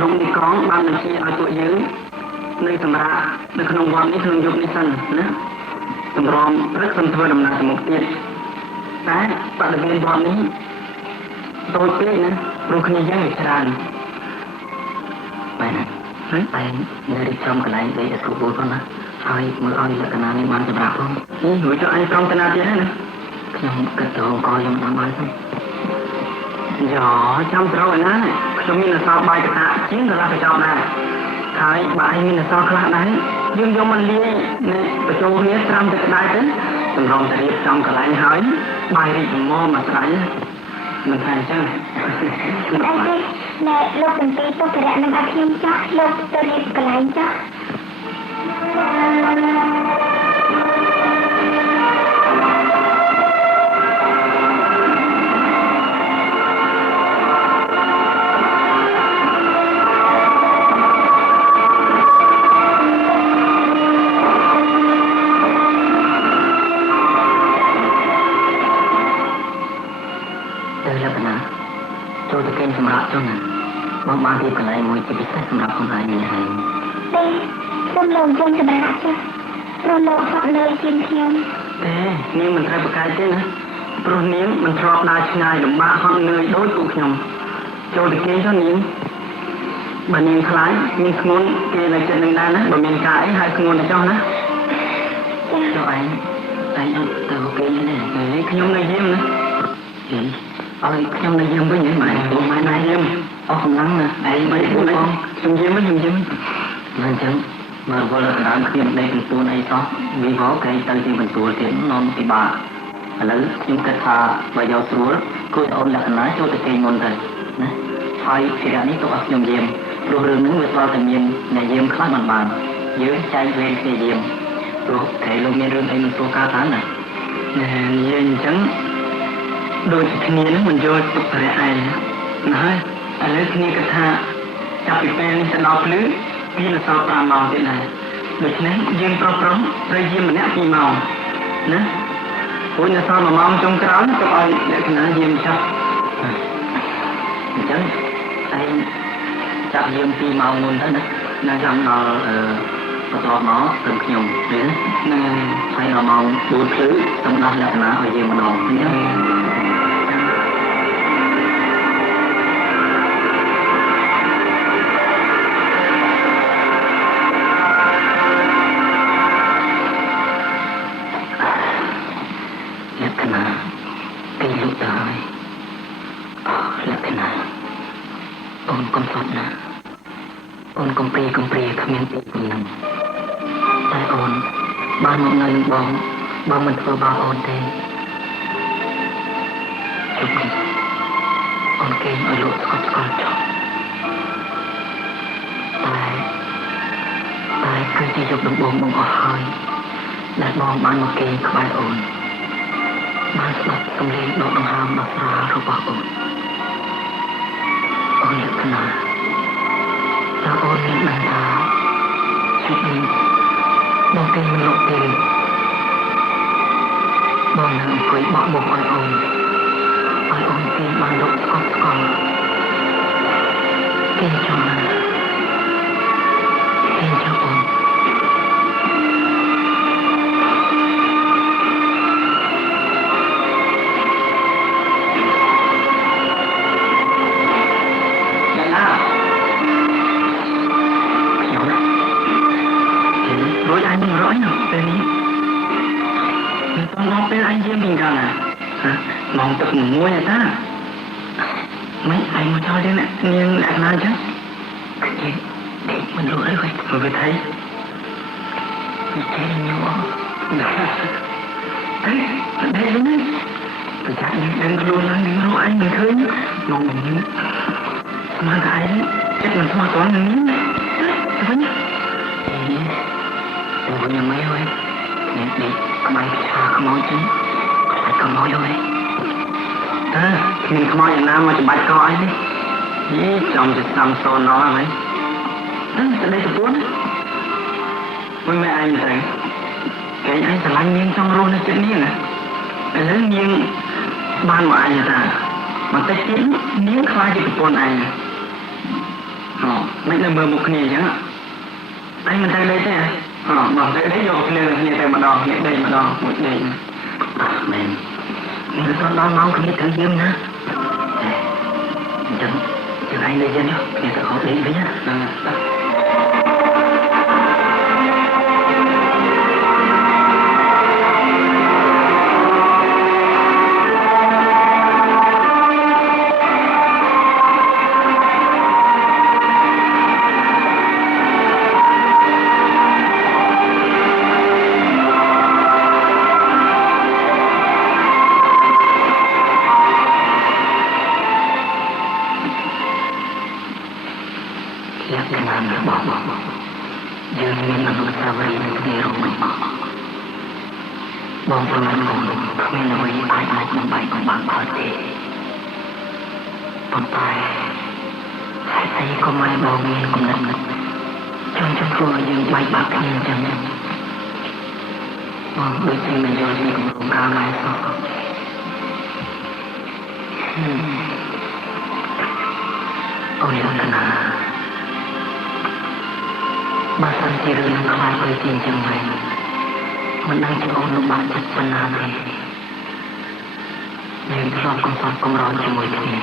លោកនេះកងបានបញ្ជាឲ្យពួកយើងនៅសម្រាប់នៅក្នុងវត្តនេះក្នុងយុគនេះសិនណាសម្រាប់ព្រឹកសំធ្វើដំណើរទៅមុខទៀតតែបរិវេណវត្តនេះតូចពេកណាព្រោះគ្នាយើងច្រើនបែរណាតែនៅរៀបចំកន្លែងដេកឲ្យស្រួលផងណាហើយមើលឲ្យលក្ខណៈនេះបានសម្រាប់ផងនេះរួចទៅអញក្រុមតាណាទៀតហើយណាខ្ញុំគិតទៅអង្គខ្ញុំតាមបានទេយោចាំត្រូវឯណាខ្ញុំមានអសល់បាយកតាជាងកន្លះកញ្ចប់ដែរហើយបាយមានអសល់ខ្លះដែរយើងយកមកលាយនៅបញ្ចូលគ្នាត្រាំទឹកក្តៅទៅសម្រាប់រៀបចំកន្លែងហើយបាយរីកល្មមអាស្រ័យមិនថាអញ្ចឹងអីទេណែលោកទាំងពីរពុទ្ធរៈនឹងឲ្យខ្ញុំចាស់លោកទៅរៀបកន្លែងចាស់ចូលទៅគេងសម្រាប់ចុះណាបងបានរៀបកន្លែងមួយជាពិសេសសម្រាប់ខ្លួនឯងនេះហើយទេខ្ញុំលោកជុំសម្រាប់ចាព្រោះលោកហត់លើជាងខ្ញុំទេនាងមិនត្រូវប្រកែកទេណាព្រោះនាងមិនធ្លាប់ដើរឆ្ងាយលំបាកហត់នឿយដូចពួកខ្ញុំចូលទៅគេងចុះនាងបើនាងខ្លាចមានធ្ងន់គេនៅចិត្តនឹងដែរណាបើមានការអីហើយធ្ងន់ទៅចុះណាចុះឯងអត់ទៅគេងទេខ្ញុំនៅយាមណាឲ្យខ្ញុំនៅយាមវិញម៉ែបងម៉ែណាយាមអស់កម្លាំងណាឯងមិនបងខ្ញុំយាមមិនមិនអញ្ចឹងមកវល់ដើមខ្ញុំដេកបន្ទួនអីសោះវាមកគេទៅទីបន្ទួលទៀតនាំពិបាកឥឡូវខ្ញុំគិតថាបើយកស្រួលគួរអូនលក្ខណៈចូលទៅគេងមុនទៅណាហើយភារៈនេះទៅឲ្យខ្ញុំយាមព្រោះរឿងហ្នឹងវាស្គាល់តែមានអ្នកយាមខ្លះមិនបានយើងចែកវេនគ្នាយាមព្រោះតែលោកមានរឿងអីមិនស្គាល់ការតាមណានិយាយអញ្ចឹងដូចគ្នានឹងមិនយកទុកព្រះឯងណាហើយឥឡូវគ្នាគិតថាចាប់ពីពេលនេះទៅដល់ភ្លឺវានៅសល់5ម៉ោងទៀតដែរដូច្នេះយើងប្រុសត្រូវយាមម្នាក់2ម៉ោងណាព្រោះនៅសល់1ម៉ោងចុងក្រោយទៅឲ្យលក្ខណៈយាមចាប់អញ្ចឹងឯងចាប់យាម2ម៉ោងមុនទៅណាចាំដល់បន្ទាប់មកទៅខ្ញុំណាហើយដល់ម៉ោង4ភ្លឺសំដៅលក្ខណៈឲ្យយាមម្ដងអញ្ចឹងបងមិនធ្វើបាបអូនទេជុំនេះអូនគេឲ្យលោកស្កប់ស្កល់ចុះតែគឺជាយកដំបងបងអស់ហើយដែលបងបានមកគេក្បែរអូនបានស្ដាប់សំឡេងដកដង្ហើមដ៏ស្រាលរបស់អូនលក្ខណៈតើអូនមានដឹងថាជីវិតនេះបងគេមិនលោកទេបងនៅអង្គុយបោកមុខឲ្យអូនគេបានលោកស្កប់ស្កល់គេចង់អូនយ៉ាងណាខ្ញុំរួចអញនឹងរយណាពេលនេះមកពេលអញយាមពីកាលណាមកទឹកមួយតាមិនអញមកចូលទេណានាងលក្ខណៈអញ្ចឹងគេដេកមិនรู้ហើយវាថៃនេះគេញោមអេដេកនេះប្រចាំនឹងខ្លួនឡើងនឹងរកអញមិនឃើញមកមិនស្មានតែឯងចិត្តមិនស្មោះត្រង់នឹងនេះវិញទៅវិញមិនហើយនេះក្បែរឆាខ្មោចចឹងខ្លាចខ្មោចហើយគ្មានខ្មោចណាមកច្បាច់កអីនេះយីចំទៅតាមសនអស់ហើយទៅដេកទៅពួនមិនមែនឯងទេគេឯងស្រឡាញ់នាងចង់រស់នៅចិត្តនាងណាឥឡូវនាងបានមកឯងថាបន្តិចទៀតនាងខ្លាចជាប្រពន្ធឯង មិននៅមើលមុខគ្នាអញ្ចឹងអញមិនទៅលេងទេបងទៅលេងយកគ្នាគ្នាទៅម្ដងគ្នាដេកម្ដងមួយដេកមែននេះដល់ម៉ោងគ្នាត្រូវយើងណាអញ្ចឹងយើងឯងលេងយើងគ្នាទៅហត់លេងវិញណាយើងមានអនុស្សាវរីយ៍នៅទីរួមបងប្អូនគ្មានអ្វីអាចបំបីកំបាំងផលទេប៉ុន្តែហេតុអីក៏មិនបងមានគំនិតចង់ធ្វើឲ្យយើងបែកបាក់គ្នាអញ្ចឹងបងដូចជាមិនយល់ពីគម្រោងការណាសោះអូយអរណាបើសិនជារឿងនឹងខ្លាចទៅជាអញ្ចឹងវិញមិនដឹងជាអូនលំបាកចិត្តប៉ុណ្ណាទេយើងធ្លាប់កំសត់កំរោលជាមួយគ្នា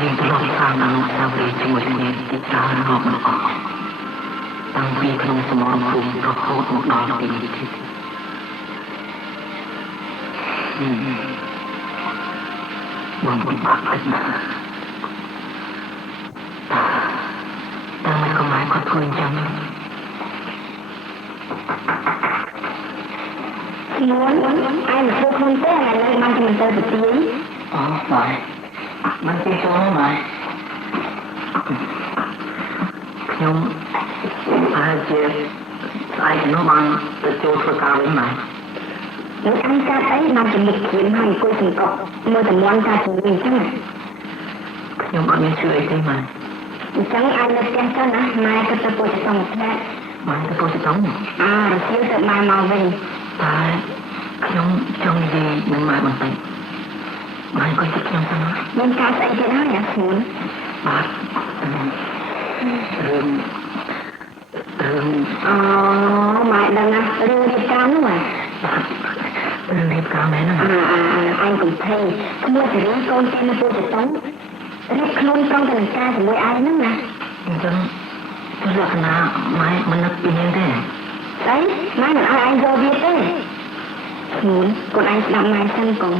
យើងធ្លាប់សាងអនុស្សាវរីយ៍ជាមួយគ្នាទីច្រើនរាប់មិនអស់តាំងពីក្នុងសមរភូមិរហូតមកដល់ទីនេះបងពិបាកចិត្តណាស់តែមិនក៏មិនគាត់ធ្វើអញ្ចឹងនួនឯងធ្វើខ្លួនទេឥឡូវបានទៅទៅទីអូបាយមិនទីចូលបាយខ្ញុំអាចជាស្អែកនោះបានទៅចូលធ្វើការវិញបាយលោកអញកាត់អីបានជំនិតគ្រៀមហើយអង្គុយសង្កត់មើលតម្រាំការជំនាញអញ្ចឹងខ្ញុំអត់មានជឿអីទេបាយអញ្ចឹងអាចនៅផ្ទះទៅណាម៉ែក៏ទៅពុទ្ធសំផ្លែម៉ែទៅពុទ្ធសំរសៀលទៅម៉ែមកវិញតែខ្ញុំចង់និយាយនឹងម៉ែបន្តិចម៉ែក៏ជិះខ្ញុំទៅមានការស្អីទៀតហើយណាខ្លួនបាទរឿងអូម៉ែដឹងណារឿងរៀបការនោះហ៎បាទរឿងរៀបការមែនណាអញកំភៃឈ្មោះសេរីកូនទីនៅពុទ្ធសំរៀបខ្លួនត្រង់ទៅនឹងការជាមួយឯងហ្នឹងណាអញ្ចឹងទស្សនៈណាម៉ែមិននឹកពីនេះទេស្អីម៉ែមិនឲ្យឯងយកវាទេខ្ញុំកូនឯងស្ដាប់ម៉ែសិនកូន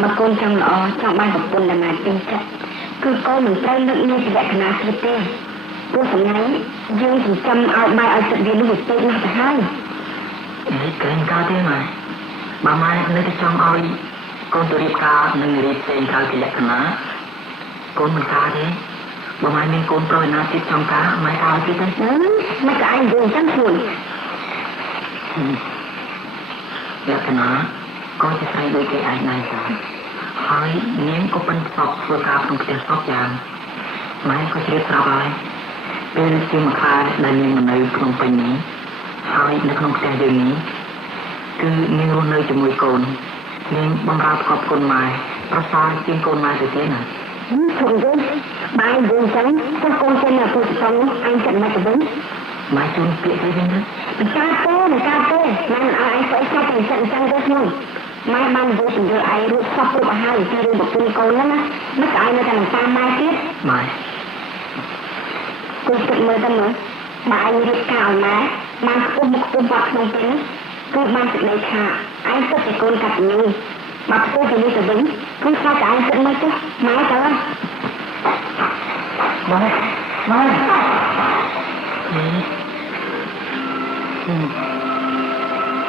បើកូនចង់ល្អចង់បានប្រពន្ធដែលម៉ែពេញចិត្តគឺកូនមិនត្រូវនឹកមានលក្ខណៈស្រីទេព្រោះសម្ងាត់យើងចិញ្ចឹមឲ្យម៉ែឲ្យចិត្តវានោះទៅណាស់ទៅហើយនេះកែងកើតទេម៉ែបើម៉ែនៅតែចង់ឲ្យកូនទៅរៀបការនឹងរៀបផ្សេងកើតជាលក្ខណៈកូនមិនការទេបើម៉ែមានកូនប្រុសណាទៀតចង់ការម៉ែការឲ្យទៀតទេម៉ែក៏ឯងយល់អញ្ចឹងខ្លួនលក្ខណៈក៏ជាស្រីដូចគេឯងដែរតាហើយនាងក៏ប៉ិនសក់ធ្វើការក្នុងផ្ទះសក់យ៉ាងម៉ែក៏ជ្រាបប្រាប់ហើយពេលជាមួយខែដែលនាងនៅក្នុងពេញនេះហើយនៅក្នុងផ្ទះយើងនេះគឺនាងរស់នៅជាមួយកូននាងបំរើផ្គប់គុណម៉ែប្រសើរជាងកូនម៉ែទៅទៀតណាធំទេបាយយើងចឹងទៅកូនចេញនៅពុទ្ធសំអញចិត្តមកទៅវិញម៉ែជូនពាក្យទៅវិញណាមិនកើតទេម៉ែមិនឲ្យឯងស្អីចាប់តែចិត្តចឹងទៅខ្ញុំម៉ែបាននិយាយពីរឿងឯងរួចសពគ្រប់ឲ្យហើយពីរឿងប្រពន្ធកូនហ្នឹងណាមិនក៏ឯងនៅតែនឹងតាមម៉ែទៀតម៉ែគូគិតមើលទៅមើលបើឯងរៀបការឲ្យម៉ែបានខ្ពស់មុខខ្ពស់បាត់ក្នុងពេលនេះគឺបានសេចក្តីថាឯងទុកតែកូនកតញ្ញូបើធ្វើពីនេះទៅវិញគឺខ្លាចតែឯងគិតមើលទៅម៉ែទៅម៉ែ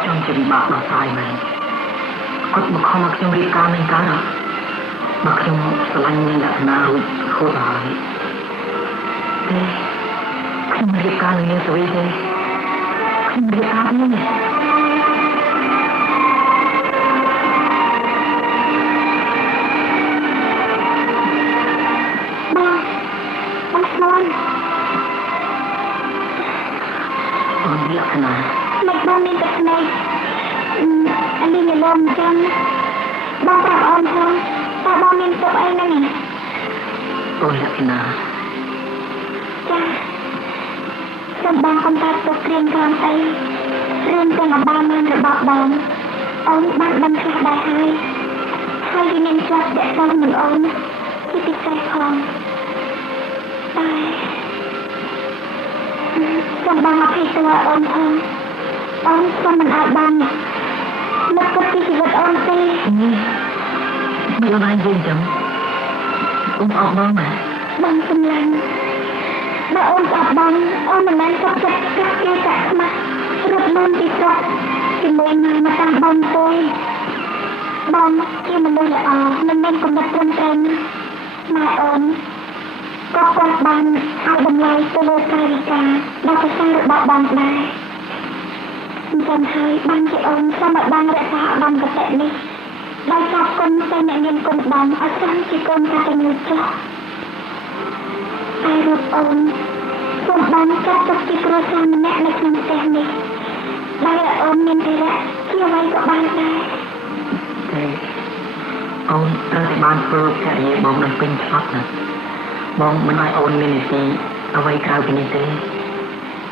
ចង់ជាវិបាកដល់ស្អីមែនគាត់មកខំឲ្យខ្ញុំរៀបការនឹងកើតបើខ្ញុំស្រឡាញ់មានលក្ខណៈរួចខូចហើយទេខ្ញុំរៀបការនឹងនាងសវីទេខ្ញុំរៀបការនេះលក្ខណៈមិនបងមានតែភ្នែកអានេះមានលំចឹងបងប្រាប់អូនផងតើបងមានទុកអីហ្នឹងអូលក្ខណៈ សូមបងកុំតាទុកគ្រៀងក្រំអីរឿងទាំងអបាលមានរបស់បងអូនបានដឹងខ្លះដែរហើយវាមានជាប់ដាក់ដល់នឹងអូនជាពិសេសផងតែសូមបងអភ័យទោសអូនផងអូនសូមមិនអាចបានមកគិតពីជីវិតអូនទេមិនបាននិយាយចឹងអូនអត់បងណាបងសម្លាញ់បើអូនអត់បងអូនមិនមែនសុខចិត្តកាស់គេតែខ្មាស់រត់លូនពីស្រុកជាមួយនឹងមកតាមបងទេបងជាមនុស្សល្អមិនមែនកំណត់ត្រឹមត្រូវម៉ែអូនក៏គាត់បានឲ្យតម្លៃទៅលើកាយវិការដល់ប្រសារបស់បងដែរអញ្ចឹងហើយបានជាអូនសូមឲ្យបងរក្សាឧត្តមកតេនេះដោយសារគុណទៅអ្នកមានគុណបងឲ្យស្រាប់ជាកូនកតញ្ញូចុះហើយរូបអូនសូមបានចាត់ទុកជាគ្រួសារម្នាក់នៅក្នុងផ្ទះនេះដែលអូនមានភារៈជាអ្វីក៏បានដែរទេអូនត្រូវតែបានធ្វើភរិយាបងនឹងពេញច្បាប់ណាបងមិនឲ្យអូនមាននីតិអ្វីក្រៅពីនេះទេ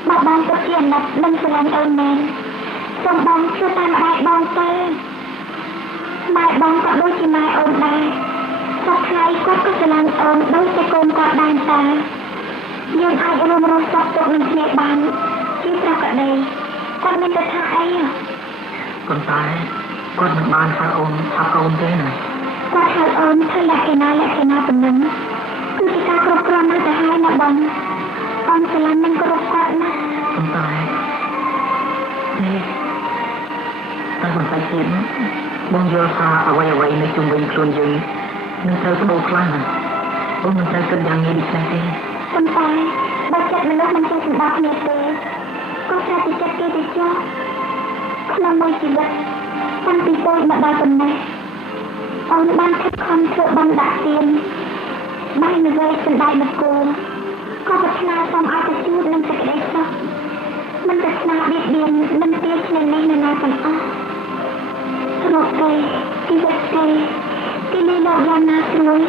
បើបងពិតជាអាណិតនិងស្រឡាញ់អូនមែនសូមបងជួយតាមម្ដាយបងទៅម៉ែបងក៏ដូចជាម៉ែអូនដែរសប្តាហ៍គាត់ក៏ស្រឡាញ់អូនដូចជាកូនគាត់ដែរតាយើងអាចរួមរស់សុខទុក្ខនឹងគ្នាបានជាប្រកបដីគាត់មានតែថាអីប៉ុន្តែគាត់មិនបានហៅអូនថាកូនទេណាគាត់ហៅអូនថាលក្ខណៈប៉ុណ្ណឹងគឺជាការគ្រប់គ្រាន់ណាស់ទៅហើយណាបងអូនស្រឡាញ់នឹងគ្រប់គាត់ណាប៉ុន្តែនេះតែបន្តិចទៀតបងយល់ថាអ្វីនៅជុំវិញខ្លួនយើងនឹងត្រូវបដូរខ្លាំងណាស់អូនមិនត្រូវគិតយ៉ាងនេះទេប៉ុន្តែបើចិត្តមនុស្សមិនចេះសម្បត្តិគ្នាទេក៏ត្រូវតែចិត្តគេទៅចុះក្នុងមួយជីវិតតាំងពីតូចមកដល់ប៉ុណ្ណេះអូនបានខិតខំធ្វើបន់ដាក់ទានបាននិយាយសម្ដែងនគរក៏ប្រាថ្នាសូមឲ្យទៅជួបនឹងសេចក្តីសុខមិនប្រាថ្នាបៀតបៀនមិនទាឈ្នះនេះនៅណាទាំងអស់រកគេជីវិតគេទីនេះលោកយ៉ាងណាស្រួយ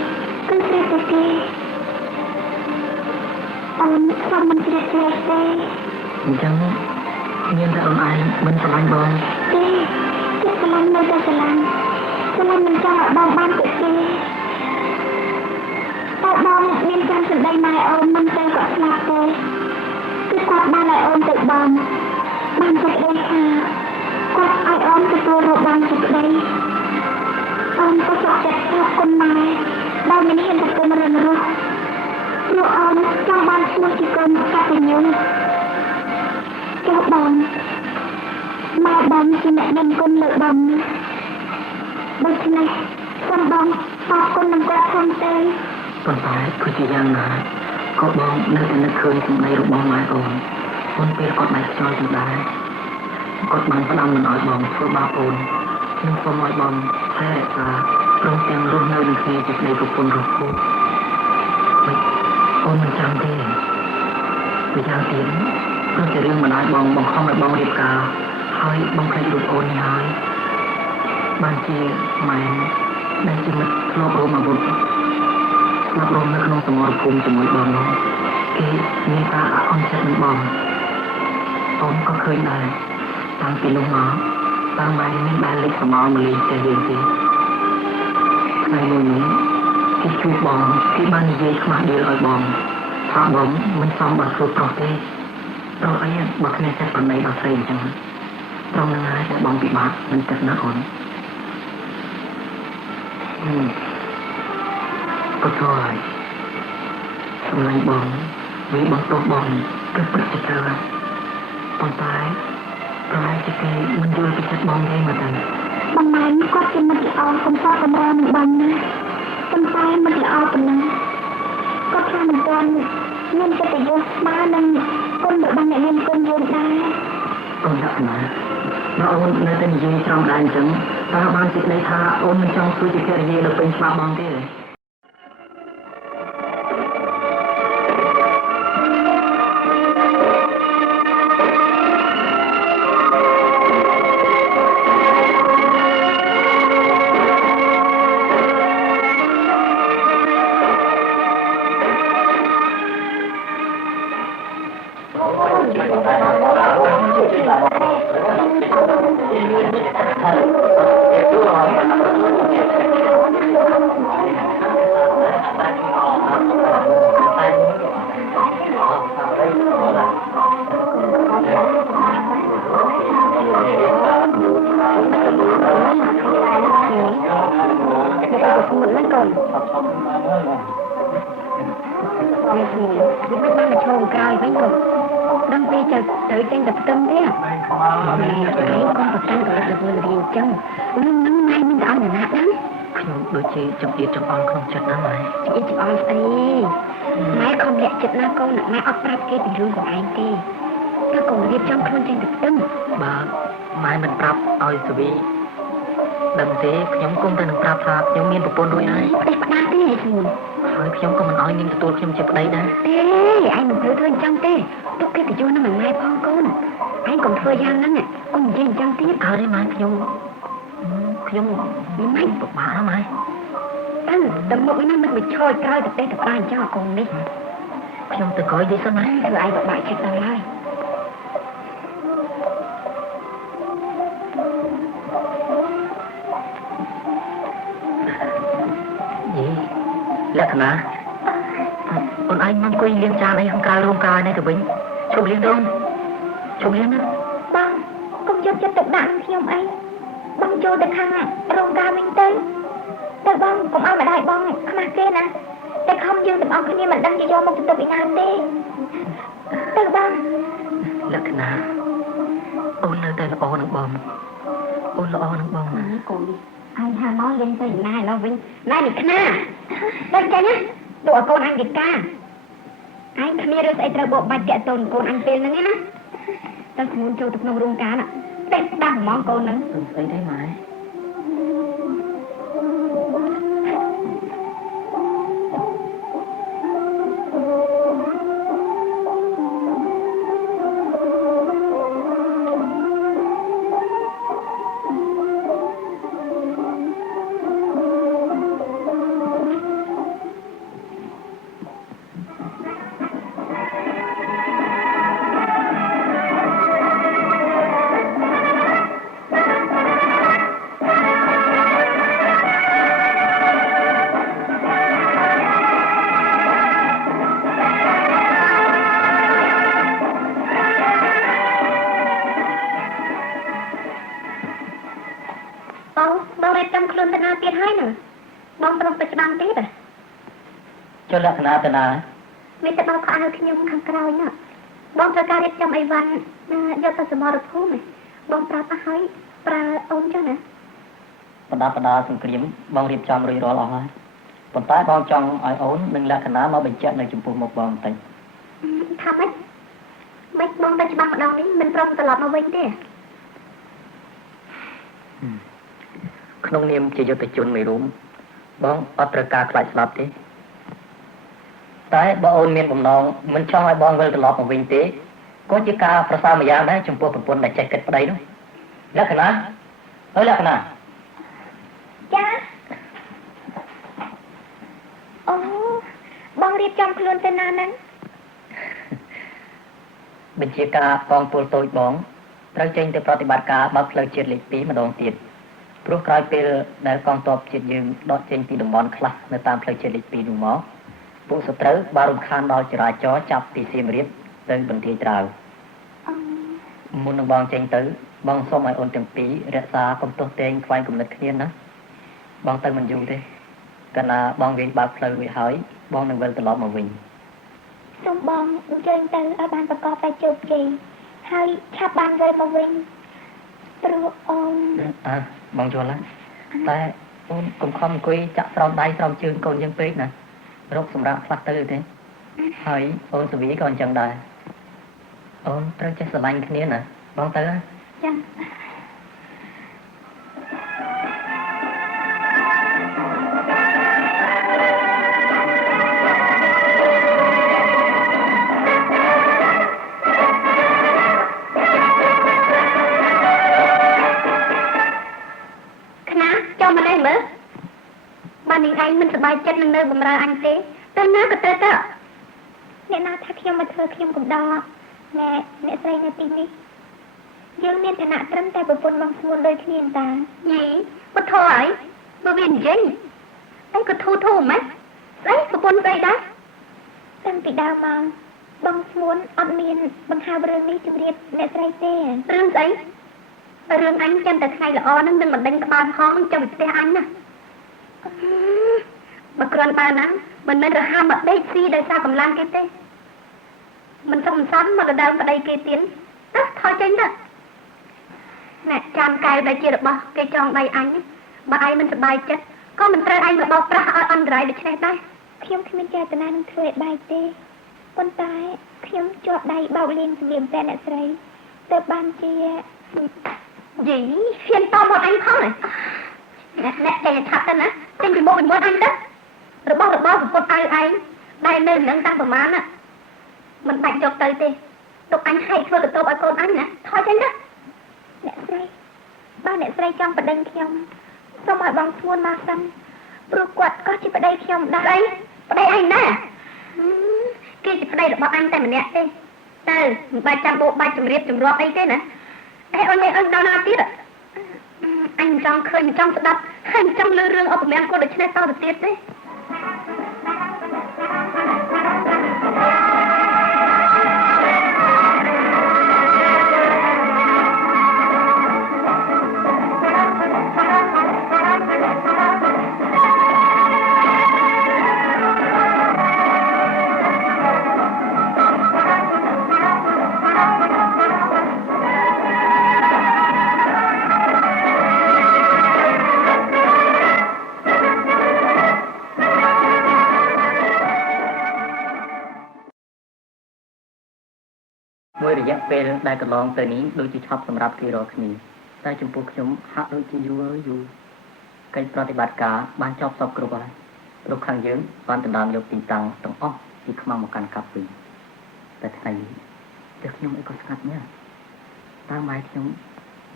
គឺស្រាប់តែគេអូនសូមមិនជ្រៀតជ្រែកទេអញ្ចឹងមានតែអូនឯងមិនស្រឡាញ់បងទេគឺស្រឡាញ់នៅតែស្រឡាញ់មិនចង់ឲ្យបងបានទៅទេតែបងមានចាំសម្ដីម៉ែអូនមិនទៅក៏ស្លាប់ទេគឺគាត់បានឲ្យអូនទៅបងបានសេចក្តីថាគាត់ឲ្យអូនទទួលរកបានសេចក្តីអូនក៏សុខចិត្តអរគុណម៉ែដែលមានហ៊ានទៅគុំរឹងរូសព្រោះអូនចង់បានឈ្មោះជាកូនកតញ្ញូចុះបងម៉ែបងជាអ្នកមានគុណលើបងដូច្នេះសូមបងអរគុណនឹងគាត់ផងទេប៉ុន្តែគឺជាយ៉ាងណាក៏បងនៅតែនឹកឃើញសម្ដីរបស់ម៉ែអូនពេលគាត់បានខ្យល់ទៅដែរគាត់បានផ្ដាំមិនឲ្យបងធ្វើបាបអូនខ្ញុំសូមឲ្យបងថែរក្សាព្រមទាំងរស់នៅនឹងគ្នាជាប្តីប្រពន្ធរស់គូមិនអូនមិនចាំទេពីយ៉ាងទៀតព្រោះតែរឿងមិនឲ្យបងបង្ខំឲ្យបងរៀបការហើយបងខ្លាចរូបអូននេះហើយបានជាម៉ែដែលជាមិត្តធ្លាប់រួមអាវុធស្លាប់រស់នៅក្នុងសមរភូមិជាមួយបងនោះគេមានការអន់ចិត្តនឹងបងអូនក៏ឃើញដែរតាំងពីនោះមកតើម៉ែមានបានលេចសមោលមកលេងតែយើងទេថ្ងៃមួយនេះគេជួបបងគេបាននិយាយខ្មាស់ដៀលឲ្យបងថាបងមិនសមបានធ្វើប្រុសទេព្រោះអីបើគ្នាចិត្តប្រណីដល់ស្រីអញ្ចឹងត្រង់ហ្នឹងហើយដែលបងពិបាកមិនចិត្តណាអូនក៏thôiសម្លាញ់បងវាបងទោសបងគឺពិតជាត្រូវប៉ុន្តែប្រហែលជាគេមិនយល់ពីចិត្តបងទេមកតែបងម៉ែគាត់ជាមិត្តល្អកំសត់កម្រនឹងបងណាប៉ុន្តែមិត្តល្អប៉ុណ្ណឹងគាត់ថាមិនទាន់មានកិត្តិយសស្មើនឹងគុណរបស់អ្នកមានគុណយើងដែរអូនដាក់ណាបើអូននៅតែនិយាយត្រង់ដែរអញ្ចឹងតើបានសេចក្តីថាអូនមិនចង់ធ្វើជាភរិយាដល់ពេញច្បាប់បងទេ Bạn là chồng cài với ngực đăng ký cho tự trên tập tâm thế à? Mẹ thấy con tập tâm gọi là vừa là điều chân nắng nay mình đã ăn là nát lắm đôi chị chồng điệp chồng on không chật lắm mày chị chồng on đi mẹ không lẽ chật na con mẹ ấp rap kia bị rương của anh đi nó còn điệp trong không trên tập tâm bà mai mình prap oi sự bị đừng thế nhóm công ta đừng prap phạt nhóm miên bột đôi ai đây bạn đang thế này gì hơi nhóm công mình oi nhưng tụi tôi chụp đây đã thế anh một thứ thôi trong thế lúc kia thì cho nó mình mai phong con anh còn thời gian lắm nè con trên trong tiếp đấy mai nhóm mấy bột bả đó mai tầm mỗi năm mình bị trôi coi được đây tập bàn cho con đi nhóm từ coi đi sao mai rồi ai gặp bạn chết tao lại gì lẽ hả con anh mang quên liên cha này không cao luôn cao này tụi mình chụp liên đâu chụp liên đó băng con chụp cho tự đạn khi ông ấy băng cho được hàng rong cao mình tớiแต่บ้องผมเอามาได้บ้องขนาดเกนะแต่คำยืนแต่เอาคนนี้มันดังจะยอมมันจะตัวไปงานเด้แต่บ้อง ลักษณะโอนเลยแต่ละออนังบอมโอนละออนังบอม cô đi ai hà nói lên tới nay nó vinh nay được khna đây cha nhá đùa con ăn được ca anh khmir rồi sẽ trở bộ bạch kẹt tồn con ăn tiền nữa nhá tao muốn cho tụi nó rung cá nè tết đang món con nữa ấy đấy mà choลักษณะเป็นอะไรมีแต่บอกเอาที่ยังข้างกลางเนาะบองประกาศจำไอ้วันยอดสมรภูมิบองปราบให้ปราองค์เจ้านะประดาสังเกตบองรีบจำรีรอหรอฮะผลใต้บองจังไอโอนหนึ่งลักษณะมาเป็นเจ้าในจุดปุ่มบองติทำไม่บองปัจจุบันดองนี้มันตรงตลอดมาเว้นเด้ขนมเนียมจะยศจุนไม่รู้บองอัตราการคลายสลับดิแต่บอโอนเมียนผมน้องมันช่องไอ้บองเวลตลอดมาวิ่งเตะก็จะการประสานมาอย่างนั้นจมพวกปนได้ใจเกิดประเดี๋ยวลักษณะลักษณะจ้าโอ้บองรีบจำคลุนเป็นนานนั้นบัญชีการกองตัวโตยบองเราเจงแต่ปฏิบัติการมาเพลิดเฉียดหลีกปีมาดองติดพวกกลายเป็นในกองตบเฉียดยืมดอเจงตีดมบอลคลาในตามเพลิดเฉียดหลีกปีดูหมอผู้สตรีบารุคานดอยจราจรจับตีเสียมเรียบเดินบนที่ตราวมุนบองเจงตื้อบองส้มไอโอนจังปีเรศากรมตัวเตงควายกลุ่มเล็กเนียนนะบองเติมมันอยู่ดิกันนะบองวิ่งบาเพลิดวิหายบองหนึ่งเวลตลอดมาวิ่งซุ่มบองเจงตื้อเอาบานประกอบไปจูบจีให้ชับบานเวลมาวิ่งตรูองบองชวนแล้วแต่โอนกลุ่มคอมกุยจะสอบได้สอบชื่นคนยังปีนะรกสำรับฟลัดตื้อthế hỏi ôn sự vĩ còn chẳng đời ôn rất chắc sờ banh kia nè bong tớ dạ khá cho mà đây nữa bạn nhìn anh mình sẽ bài chân lên nơi bầm ra anh thế tôi nói của tôi đó អ្នកណាថាខ្ញុំមកធ្វើខ្ញុំកំដរ អ្នកស្រីនៅទីនេះយើងមានឋានៈត្រឹមតែប្រពន្ធបងស្ងួនដូចគ្នាតាយីពុទ្ធអើយបើវានិយាយអីក៏ធូរម៉េចស្អីប្រពន្ធស្អីដែរតាំងពីដើមមកបងស្ងួនអត់មានបង្ហើបរឿងនេះជម្រាបអ្នកស្រីទេរឿងស្អីរឿងអញចាំតែថ្ងៃល្អហ្នឹងនឹងមិនដេញក្បាលហងចាំពីផ្ទះអញណាបើគ្រាន់បើណាមិនមែនរហាមមកដេកស៊ីដោយសារកម្លាំងគេទេមិនសុំសំមកដដើមប្តីគេទៀតទៅថយចេញទៅអ្នកចាំកែវដែលជារបស់គេចងដៃអញបើឯងមិនសប្បាយចិត្តក៏មិនត្រូវឯងរបបប្រាស់ឲ្យអន្តរាយដូច្នេះដែរខ្ញុំគ្មានចេតនានឹងធ្វើឲ្យបែកទេប៉ុន្តែខ្ញុំជាប់ដៃបោកលៀងសម្លៀកបំពាក់អ្នកស្រីទៅបានជាយីហ៊ានតមកអញផងអ្នកចេះឆាប់ទៅណាចេញពីមុខពីមាត់អញទៅរបស់ប្រពន្ធឲ្យឯងដែលនៅនឹងតាំងប្រមាណណាមិនបាច់យកទៅទេទុកអញហែកធ្វើកតបឲ្យកូនអញណាថយចេញទៅអ្នកស្រីបើអ្នកស្រីចង់ប្តឹងខ្ញុំសូមឲ្យបងស្ងួនមកសិនព្រោះគាត់ក៏ជាប្តីខ្ញុំដែរប្តីអញណាគេជាប្តីរបស់អញតែម្នាក់ទេទៅមិនបាច់ចាំបោកបាច់ជម្រាបជម្រាប់អីទេណាអីអូនដល់ណាទៀតអញចង់ឃើញចង់ស្ដាប់ហើយចង់លើរឿងអបមានគាត់ដូច្នេះតទៅទៀតទេមួយរយៈពេលដែលកន្លងទៅនេះដូចជាឆប់សម្រាប់គេរាល់គ្នាតែចំពោះខ្ញុំហាក់ដូចជាយូរកិច្ចប្រតិបត្តិការបានចប់សពគ្រប់ហើយព្រោះខាងយើងបានដណ្ដើមយកទីតាំងទាំងអស់ពីខ្មាំងមកកាន់កាប់វិញតែថ្ងៃនេះតែខ្ញុំអីក៏ស្ងាត់ណាស់តើម៉ែខ្ញុំ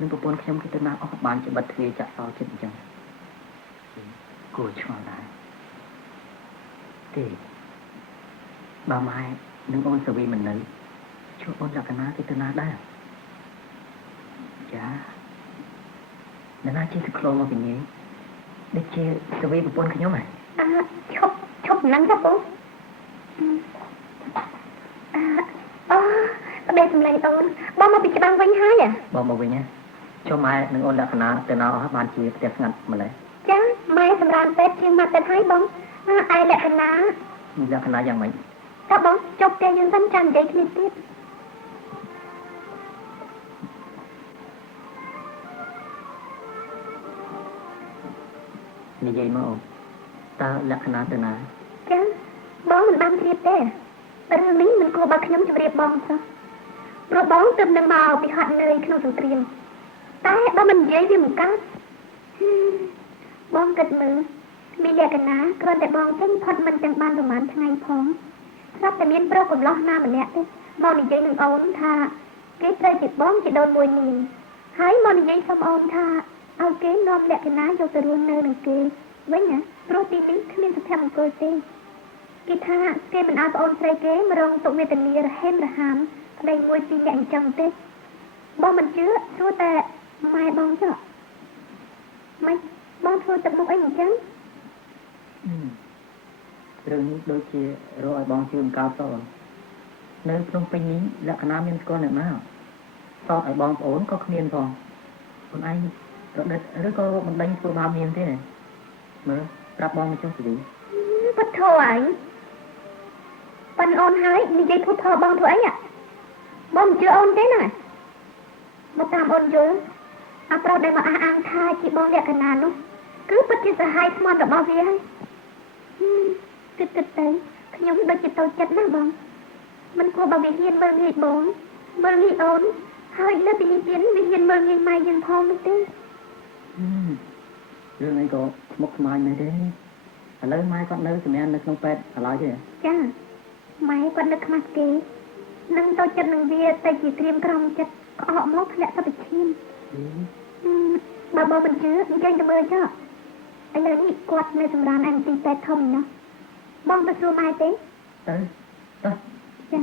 និងប្រពន្ធខ្ញុំគេទៅណាអស់បានជាបិទទ្វារចាក់សោចិត្តអញ្ចឹងគួរឆ្ងល់ដែរទេបើម៉ែនិងអូនសវីមិននៅជួបអូនលក្ខណៈគេទៅណាដែរចាអ្នកណាជាទៅក្លោមកពីនេះដូចជាសវីប្រពន្ធខ្ញុំហ៎ឈប់ហ្នឹងទៅបងប្តីសម្លេងអូនបងមកពីច្បាំងវិញហើយបងមកវិញចុះម៉ែនិងអូនលក្ខណៈទៅណាអស់បានជាផ្ទះស្ងាត់ម្ល៉េះចាម៉ែសម្រាប់ពេទ្យជាមកទៅហើយបងឯលក្ខណៈយ៉ាងម៉េចតើបងចុះផ្ទះយើងសិនចាំនិយាយគ្នាទៀតនិយាយមកតើលក្ខណៈទៅណាចាបងមិនបានជ្រាបទេរឿងនេះមិនគួរបើខ្ញុំជម្រាបបងសោះព្រោះបងទើបនឹងមកពីហត់នឿយក្នុងសង្គ្រាមតែបើមិននិយាយវាមិនកើតបងគិតមើលមានលក្ខណៈគ្រាន់តែបងចេញផុតមិនទាំងបានប្រហែលថ្ងៃផងស្រាប់តែមានប្រុសកំឡោះណាម្នាក់ទេមកនិយាយនឹងអូនថាគេត្រូវជាបងជាដូនមួយនាងហើយមកនិយាយសុំអូនថាឲ្យគេនាំលក្ខណៈយកទៅរស់នៅនឹងគេវិញណាព្រោះទីនេះគ្មានសុភមង្គលទេគេថាគេមិនឲ្យប្អូនស្រីគេមករងទុក្ខវេទនារហេមរហាមប្តីមួយពីរនាក់អញ្ចឹងទេបងមិនជឿសួរតែម៉ែបងចុះម៉េចបងធ្វើទឹកមុខអីអញ្ចឹងរឿងនេះដូចជារកឲ្យបងជឿមកោតតនៅក្នុងពេញនេះលក្ខណៈមានស្គាល់អ្នកណាតឲ្យបងប្អូនក៏គ្មានផងខ្លួនឯងរដិតឬក៏មិនដេញធ្វើបាបមានទេមើលប្រាប់បងមកចុះទៅពុទ្ធអើយប៉ិនអូនហើយនិយាយពុទ្ធបងធ្វើអីបងមិនជឿអូនទេណាមកតាមអូនយល់អាប្រុសដែលមកអះអាងថាជាបងលក្ខណៈនោះគឺពិតជាសហាយស្មន់របស់វាហើយគិតទៅខ្ញុំដូចជាតូចចិត្តណាស់បងមិនគួរបើវាហ៊ានមើលងាយបងមើលងាយអូនហើយលើពីនេះទៀតវាហ៊ានមើលងាយម៉ែយើងផងនោះទេរឿងអីក៏ស្មុគស្មាញមែនទេឥឡូវម៉ែគាត់នៅសម្រាប់នៅក្នុងពេទ្យឥឡូវទេចាម៉ែគាត់នៅខ្មាស់គេនឹងតូចចិត្តនឹងវាតែជាក្រៀមក្រំចិត្តក្អកមកធ្លាក់ទៅពីឈាមបើបងមិនជឿនិយាយទៅមើលចុះឥឡូវនេះគាត់នៅសម្រាប់អែមទីពេទ្យធំណាបងទៅសួរម៉ែទេទៅចា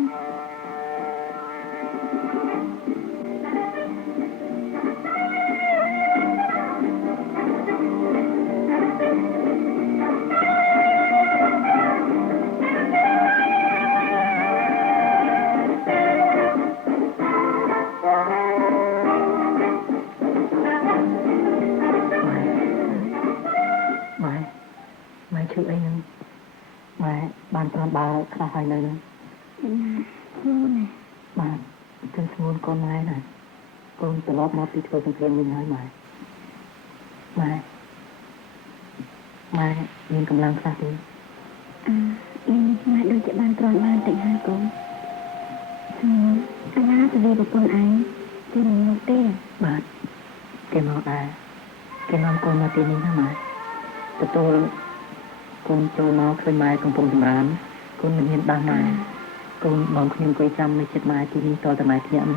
ខ្លះហើយនៅនោះ ស្ងួនណា បាទគឺស្ងួនកូនម៉ែណាកូនត្រឡប់មកពីធ្វើសង្គ្រាមវិញហើយម៉ែមានកម្លាំងខ្លះទេ មានម៉ែដូចជាបានគ្រាន់បានតិចហើយកូនស្ងួនអាណាទៅវាប្រពន្ធឯងគឺមិនមកទេ បាទគេមកដែរគេនាំកូនមកទីនេះណាម៉ែទទួលកូនចូលមកឃើញម៉ែកំពុងចម្រើនកូនមិនហ៊ានដាស់ម៉ែកូនបងខ្ញុំអង្គុយចាំនៅជិតម៉ែទីនេះតតែម៉ែខ្ញុំ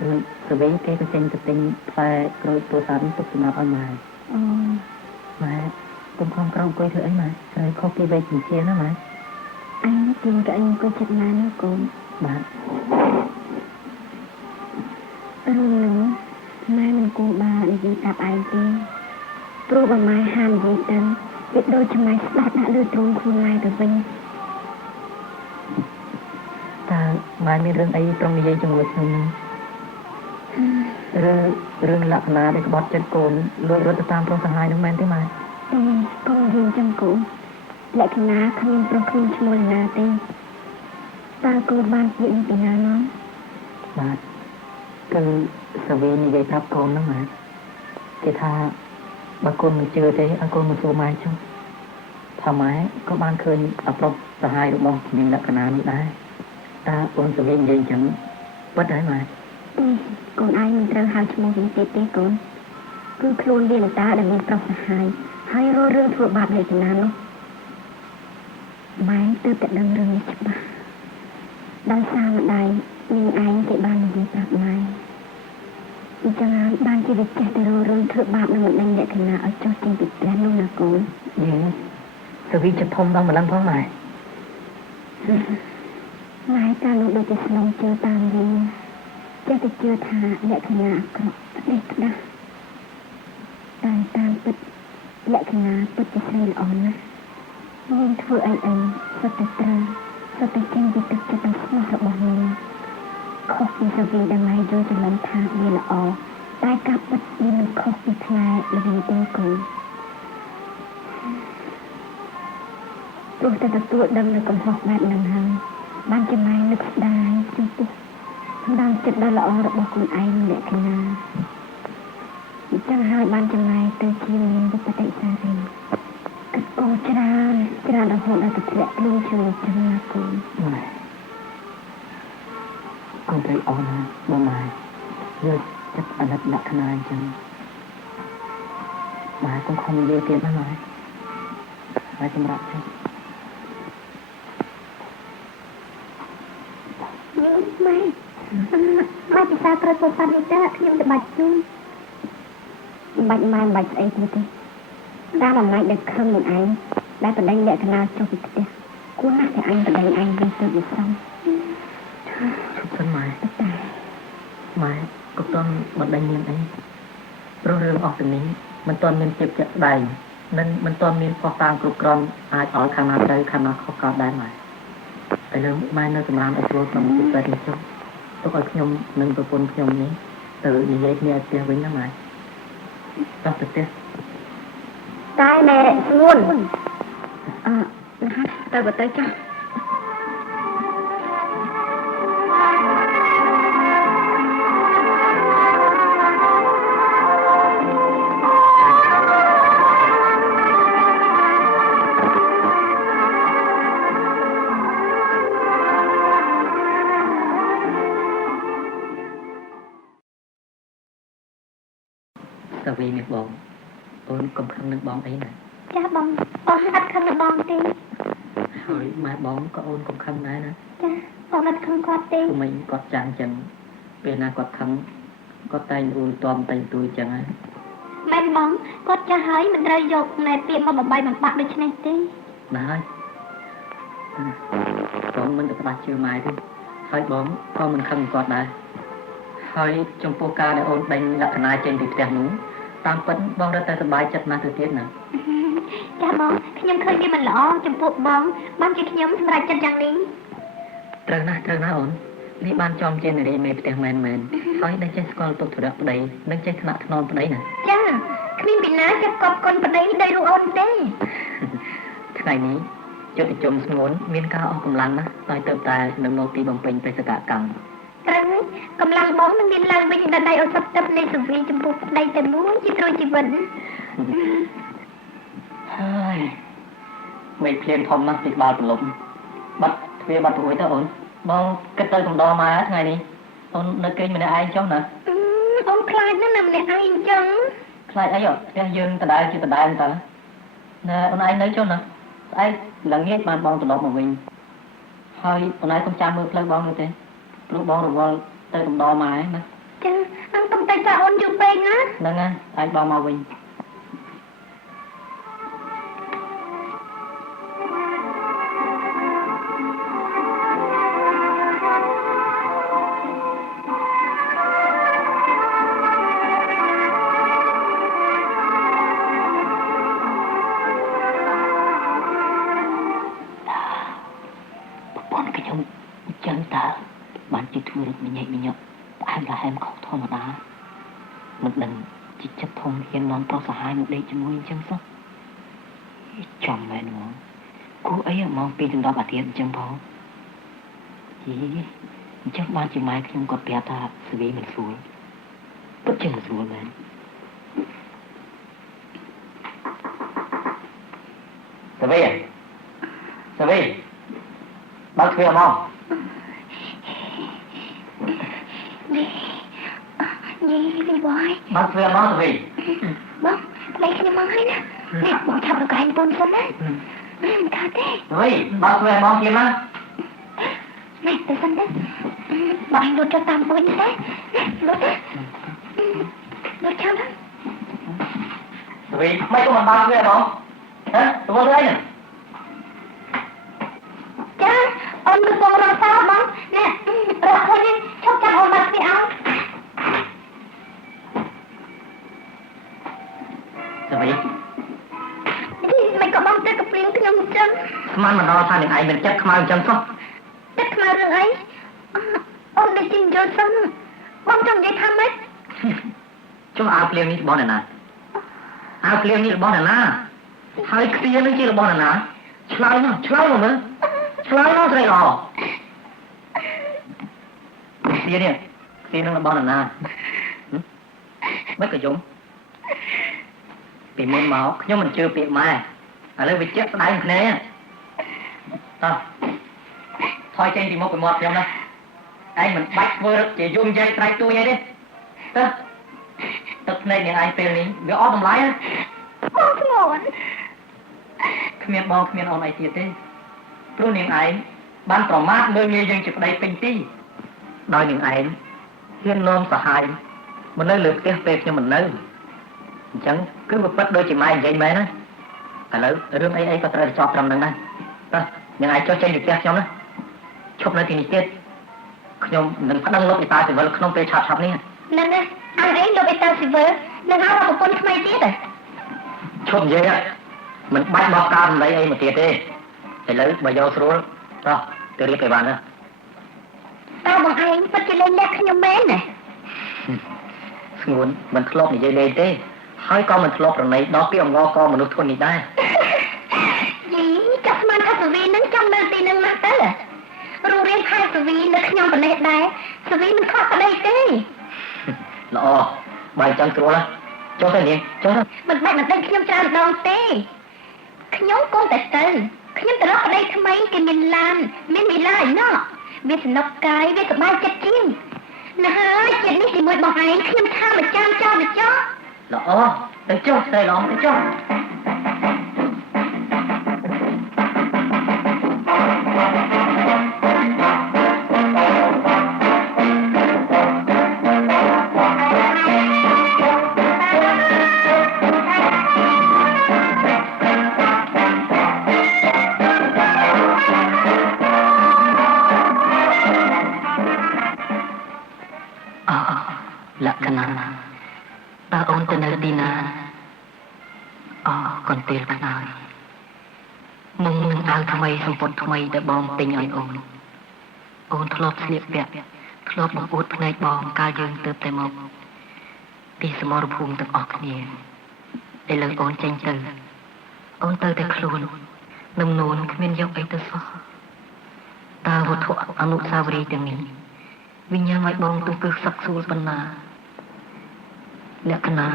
rồi rồi bé cái trên cái tinh pha rồi tôi sẵn tục thì nó ở ngoài mà cũng không có coi thử ấy mà rồi không kia về chuyện chia nữa mà anh tìm cái anh coi chặt má nó cũng bạn rồi nữa mai mình cô bà để đi tập ai đi pro bằng mai hàn gì tân biết đôi cho mai đặt đã đưa trốn khuôn mai từ bên ta mai mới rừng ấy trong dây trong người mình rừng lạc lá để bọt chân cồn lôi rớt tam trong hai nó men thế mà con rừng chân cồn lại cái ná không pro không chmol na tê ta cô ban chuyện từ nào nó bạn cứ sợ vì như vậy thắp con đó mà thì tha bà con mình chưa thế anh con mình số mai chứ thà máy có ban khơi ập lộc cả hai được không nhưng là cái nào nữa đấy ta con sợ vì vậy chẳng bất đấy mà con ai mìnhត្រូវហៅឈ្មោះវិញទេកូនគឺខ្លួនវានឹងតាដែលមានប្រុសសហាយហើយរករឿងធ្វើបាបលេខណានោះម៉ែទើបតែដឹងរឿងនេះច្បាស់ដោយសារម្ដាយនាងឯងគេបាននិយាយប្រាប់ម៉ែអញ្ចឹងហើយបានជាវាចេះតែរករឿងធ្វើបាបនឹងមិនដឹងលក្ខណៈឲ្យចុះចេញពីផ្ទះនោះណាកូនsợ vì chật thông đâu mà lăn thoáng mày ម៉ែកាលនោះដូចជាស្នងជឿតាមវិញចេះតែជឿថាលក្ខណៈអាក្រក់ផ្ដេសផ្ដាស់តែតាមពិតលក្ខណៈពិតជាស្រីល្អណាស់នាងធ្វើអីសុទ្ធតែត្រូវសុទ្ធតែចេញពីទឹកចិត្តដ៏ស្មោះរបស់នាងខុសពីសវីដែលម៉ែយល់ច្រឡំថាវាល្អតែការពិតវាមិនខុសពីផ្លែល្វីទេគូព្រោះតែទទួលដឹងនៅកំហុសបែបហ្នឹងហើយបានជាម៉ែនឹកស្ដាយចំពោះសម្ដងចិត្តដ៏ល្អរបស់ខ្លួនឯងលក្ខណៈអញ្ចឹងហើយបានចំណាយទៅជាមានវិបត្តិសារីគិតអូច្រើនរហូតដល់ទៅធ្លាក់ខ្លួនជួយចឹងណាគូcon thấy ổn hả bố mày giờ chắc anh đặt đặt thân ai chẳng mày cũng không dễ tiền lắm mày chăm rạp chứ mày thì sao tôi phát đi ra nhưng để bạch chung bạch mai bạch ấy thế ta làm lại được không một anh đã phải đánh lệ nào cho việc kia quá thì anh phải đánh anh đi tự được xong chúc thân mày có toàn bật đánh miệng ấy rồi rừng ọt từ ní mình toàn mình chụp chặt đầy nên mình toàn mình có tàng cục con ai ở khả năng đây khả năng khó có đáy mày tại lúc mai nơi tầm làm ở chỗ tầm chụp tay chung tôi coi nhom nâng vào phun nhom ní từ như vậy nghe tiếng với nó mày tao thực tế tai mẹ luôn tao bật tay cho sao vì miệt bóng ôn cầm khăn nước bóng ấy này cha bóng đặt khăn nước bóng đi hỏi mai bóng có ôn cầm khăn này nè cha bóng đặt khăn quạt đi tụi mình có chàng chẳng về nào có khăn có tay ui toàn tay tôi chẳng ai mày bóng có cha hỏi mình rơi dột này tiệm mà bay bằng bạc được chứ này đi nói bóng mình được bạc chưa mai đi hỏi bóng con mình khăn quạt đây hỏi trong poker để ôn đánh lạ này trên thì tiền núng tam vẫn bong ra tay bài chặt mà từ tiết nè cha bóng nhưng khơi như mình lõ trong bộ bóng bóng chỉ nhóm thằng ra chân chẳng đi trơn na ổn đi ban trong trên này đi mày tiền mền hỏi đang chơi con tục thủ đạo đây đang chơi thằng non đấy nè cha khi bị ná cho con đây đây luôn ôn đi thằng này ní จุดจมสงวนมีนก้าวออกกำลังนะต่อยเติบแต่หนึ่งโนตีบำเพ็ญไปสกะกังត្រឹងកម្លាំងបងនឹងមានឡើងវិញដល់ដៃឲ្យសັບទឹកនៃសវីចំពោះដៃតែមួយជាទ្រជីវិតហើយមិនភ្លៀងធំណាស់ពីបាល់ប្រឡំបាត់ទ្វាបាត់ព្រួយទៅអូនបងគិតទៅកំដរមកថ្ងៃនេះអូននៅគេងម្នាក់ឯងចុះណាអូនខ្លាចណាស់ម្នាក់ឯងអញ្ចឹងខ្លាចអីហ៎ផ្ទះយើងដដែលជាដដែលតើណាអូនឯងនៅចុះណាស្អែកឡើងងាយបានបងត្រឡប់មកវិញហើយអូនឯងកុំចាំមើលផ្លូវបងនោះទេព្រោះបងរវល់ទៅកំដរមកហើយណាចឹងអញកុំតែចាអូនយូរពេកណាហ្នឹងហើយឯងបងមកវិញបានជាធ្វើរត់ញ៉ៃញ៉ក់ផ្អែមละហែមខុសធម្មតាមិនដឹងជីចិត្តធំហ៊ាននាំប្រុសសាហាយមកដេកជាមួយអញ្ចឹងសោះចំមែនហ្មងគូអីមកពីចន្ទប់អាទិត្យអញ្ចឹងផងយីអញ្ចឹងបានជាម៉ែខ្ញុំក៏ប្រាប់ថាស្វីមិនស្រួលពិតជាមិនស្រួលមែនស្វីបើធ្វើមកយីវីបយមកធ្វើមកទៅវិញបងលេខខ្ញុំមកហើយណានេះបងឆាប់រកឯងពូនសិនណាខាទេវិញមកធ្វើមកទៀតណានេះទៅសិនទៅបងលុតទៅតាមពូនទេលុតឆាប់ទៅវិញមិនក៏មិនបានធ្វើហ្មងហ៎ទៅធ្វើអីចាអូនមិនបងរកសោបងនេះរកខ្លួននេះឈប់ចាប់អូនមកពីអោទៅវិញមិនក៏បងទៅកព្រៀងខ្ញុំអញ្ចឹងស្មានមិនដល់ថានឹងឯងមានចិត្តខ្មៅអញ្ចឹងសោះចិត្តខ្មៅរឿងអីអូនដូចជាយល់សិនបងចង់និយាយថាម៉េចចុះអាវភ្លៀងនេះរបស់អ្នកណាអាវភ្លៀងនេះរបស់អ្នកណាហើយខ្សៀនឹងជារបស់អ្នកណាឆ្លើយមកមើលឆ្លើយមកស្រីល្អខ្សៀនឹងរបស់អ្នកណាមិនក៏យំពីមុនមកខ្ញុំមិនជឿពាក្យម៉ែឥឡូវវាជាក់ស្ដែងគ្នាតោះថយចេញពីមុខពីមាត់ខ្ញុំណាឯងមិនបាច់ធ្វើរឹកជាយំយាយត្រាច់ទួយអីទេទៅទឹកភ្នែកនាងឯងពេលនេះវាអត់តម្លៃណាបងធ្ងន់គ្មានបងគ្មានអូនអីទៀតទេព្រោះនាងឯងបានប្រមាថមើលងាយយើងជាប្តីពេញទីដោយនាងឯងហ៊ាននាំសហាយមកនៅលើផ្ទះពេលខ្ញុំមិននៅអញ្ចឹងគឺវាពិតដូចជាម៉ែនិយាយមែនណាឥឡូវរឿងអីក៏ត្រូវចប់ត្រឹមហ្នឹងដែរតោះនាងឯងចុះចេញពីផ្ទះខ្ញុំណាឈប់នៅទីនេះទៀតខ្ញុំនឹងប្តឹងលោកអេតាស៊ីវិលក្នុងពេលឆាប់នេះហ្នឹងណាអញឯងលោកអេតាស៊ីវិលនឹងហៅប្រពន្ធថ្មីទៀតហ៎ឈប់និយាយមិនបាច់បោះការសម្ដីអីមកទៀតទេឥឡូវបើយកស្រួលតោះទៅរៀបអីបានណាតើបងឯងពិតជាលេងលាក់ខ្ញុំមែនណាស្ងួនមិនធ្លាប់និយាយលេងទេហើយក៏មិនធ្លាប់ប្រណីដល់ពីអង្វរកមនុស្សធន់នេះដែរយីចាប់ស្មានថាសវីនឹងចាំនៅទីនឹងណាស់ទៅរូបរាងខែសវីនៅខ្ញុំប្រណេះដែរសវីមិនខកប្តីទេល្អបើអញ្ចឹងស្រួលចុះទៅនាងចុះមិនបាច់មកដេញខ្ញុំច្រើនដងទេខ្ញុំគង់តែទៅខ្ញុំទៅរកប្តីថ្មីគេមានឡានមានមីឡាឯណោះវាសំណុកកាយវាសប្បាយចិត្តជាងណាហើយចិត្តនេះជាមួយបងឯងខ្ញុំថាមកចាំចោលទៅចុះល្អទៅចុះស្រីល្អទៅចុះលក្ខណៈតើអូនទៅនៅទីណាកន្ទេលខ្នើយមុំនឹងអាវថ្មីសម្ពុតថ្មីដែលបងទិញឲ្យអូនធ្លាប់ស្លៀកពាក់ធ្លាប់បង្អួតភ្នែកបងកាលយើងទើបតែមកពីសមរភូមិទាំងអស់គ្នាឥឡូវអូនចេញទៅអូនទៅតែខ្លួន នំនួនគ្មានយកអីទៅសោះតើវត្ថុអនុស្សាវរីយ៍ទាំងនេះវិញ្ញាណឲ្យបងទូគឺសឹកសួលប៉ុណ្ណាលក្ខណៈ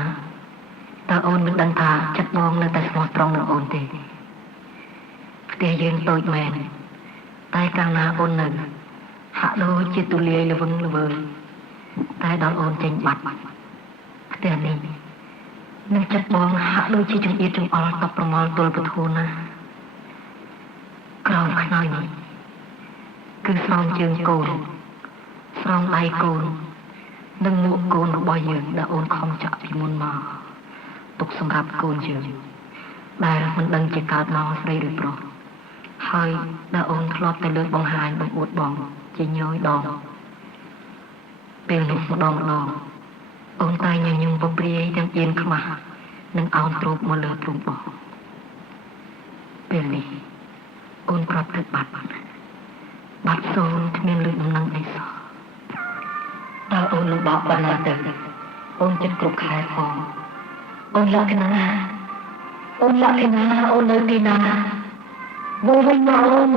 តើអូនមិនដឹងថាចិត្តបងនៅតែស្មោះត្រង់នឹងអូនទេផ្ទះយើងតូចមែនតែកាលណាអូននៅហាក់ដូចជាទូលាយល្វឹងល្វើយតែដល់អូនចេញបាត់ផ្ទះនេះនឹងចិត្តបងហាក់ដូចជាចង្អៀតចង្អល់តបប្រមល់ទល់ពធូនណាក្រោមខ្នើយនេះគឺស្រោមជើងកូនស្រោមដៃកូននិងមួកកូនរបស់យើងដែលអូនខំចាក់ពីមុនមកទុកសម្រាប់កូនយើងដែលមិនដឹងជាកើតមកស្រីឬប្រុសហើយដែលអូនធ្លាប់តែលើកបង្ហាញបង្អួតបងជាញយដងពេលនោះម្ដងអូនតែញញឹមបំព្រាយទាំងអៀនខ្មាស់និងអោនទ្រូបមកលើទ្រូបបងពេលនេះអូនប្រាប់ទៅបាត់សូនគ្មានលឺដំណឹងអីសោះតើអូននឹងបោកបណ្ណាទៅអូនចិត្តគ្រប់ខែផងអូនលក្ខណៈអូននៅទីណាវិញមកអូន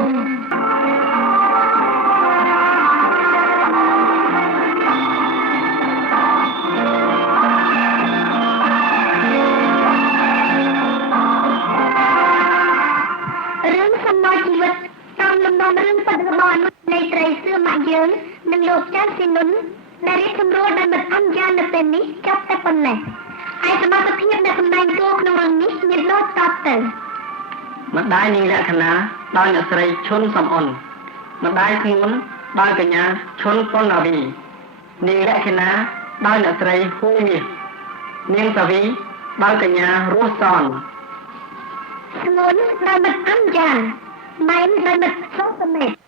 រឿងសំណុយជីវិតតាមលំនាំរឿងបច្ចុប្បន្ននៃត្រីសឿម៉ាក់យើងនិងលោកចាន់ស៊ីនុនដែលរៀបសម្រួលដោយមិត្តអមយ៉ាងនៅពេលនេះចប់តែប៉ុណ្ណេះឯសមត្ថភាពដែលសម្ដែងតួក្នុងរឿងនេះមានដូចតទៅម្ដាយនាងលក្ខណៈដោយអ្នកស្រីឈុនសំអនម្ដាយខ្លួនដោយកញ្ញាឈុនប៉ុណ្ណាវីនាងលក្ខណៈដោយអ្នកស្រីហ៊ូមាសនាងសាវីដោយកញ្ញារស់សនស្ងួនដោយមិត្តអមយ៉ាងម៉ែនដោយមិត្តសុសមេត